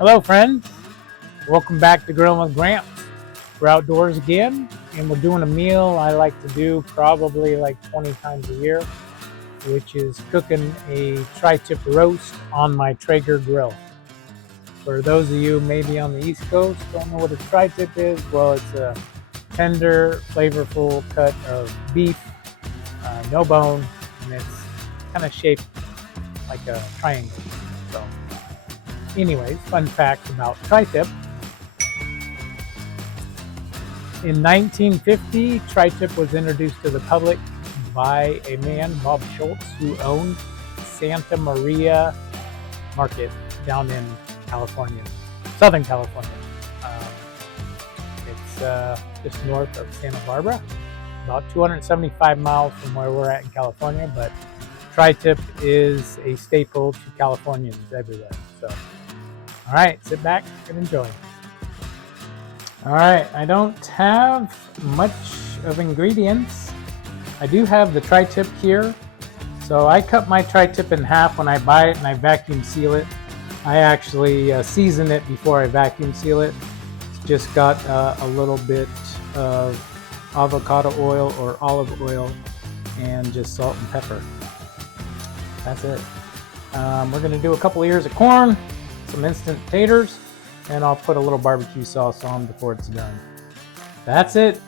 Hello friends, welcome back to Grilling with Gramps. We're outdoors again and we're doing a meal I like to do probably like 20 times a year, which is cooking a tri-tip roast on my Traeger grill. For those of you maybe on the East Coast don't know what a tri-tip is, well, it's a tender, flavorful cut of beef, no bone, and it's kind of shaped like a triangle. So anyways, fun fact about tri-tip. In 1950, tri-tip was introduced to the public by a man, Bob Schultz, who owned Santa Maria Market down in California, Southern California. It's just north of Santa Barbara, about 275 miles from where we're at in California, but tri-tip is a staple to Californians everywhere. So, all right, sit back and enjoy. All right, I don't have much of ingredients. I do have the tri-tip here. So I cut my tri-tip in half when I buy it and I vacuum seal it. I actually season it before I vacuum seal it. It's just got a little bit of avocado oil or olive oil and just salt and pepper. That's it. We're gonna do a couple ears of corn, some instant taters, and I'll put a little barbecue sauce on before it's done. That's it.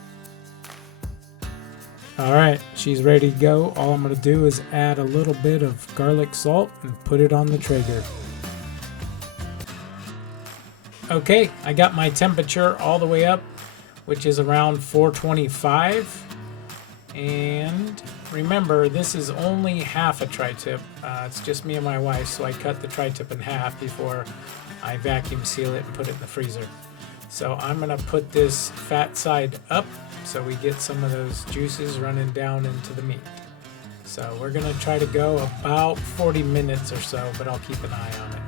All right, she's ready to go. All I'm gonna do is add a little bit of garlic salt and put it on the Traeger. Okay, I got my temperature all the way up, which is around 425. And remember, this is only half a tri-tip. It's just me and my wife, so I cut the tri-tip in half before I vacuum seal it and put it in the freezer. So I'm gonna put this fat side up so we get some of those juices running down into the meat. So we're gonna try to go about 40 minutes or so, but I'll keep an eye on it.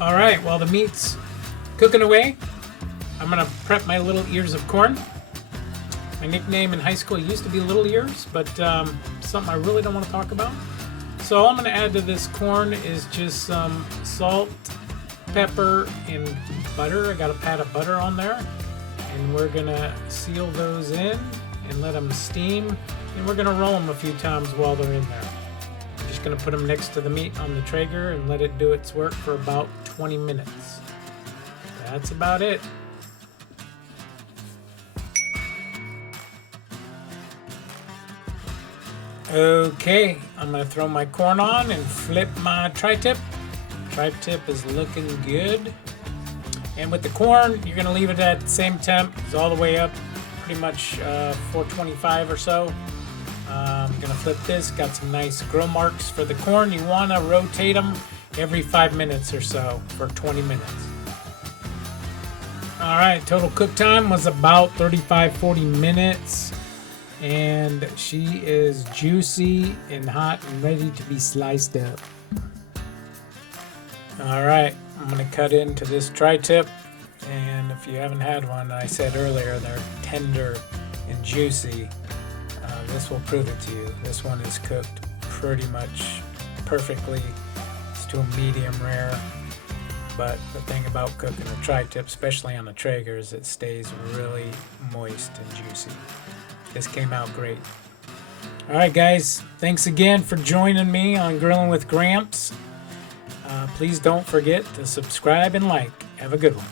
All right, while the meat's cooking away, I'm gonna prep my little ears of corn. My nickname in high school used to be Little Ears, but something I really don't want to talk about. So all I'm gonna add to this corn is just some salt, pepper, and butter. I got a pat of butter on there, and we're gonna seal those in and let them steam, and we're gonna roll them a few times while they're in there. I'm just gonna put them next to the meat on the Traeger and let it do its work for about 20 minutes. That's about it. Okay, I'm gonna throw my corn on and flip my tri-tip. Tri-tip is looking good. And with the corn, you're gonna leave it at the same temp. It's all the way up, pretty much 425 or so. I'm gonna flip this, got some nice grill marks for the corn. You wanna rotate them every 5 minutes or so for 20 minutes. All right, total cook time was about 35-40 minutes. And she is juicy and hot and ready to be sliced up. All right, I'm gonna cut into this tri-tip. And if you haven't had one, I said earlier, they're tender and juicy. This will prove it to you. This one is cooked pretty much perfectly. It's to a medium rare. But the thing about cooking a tri-tip, especially on the Traeger, is it stays really moist and juicy. This came out great. All right, guys. Thanks again for joining me on Grilling with Gramps. Please don't forget to subscribe and like. Have a good one.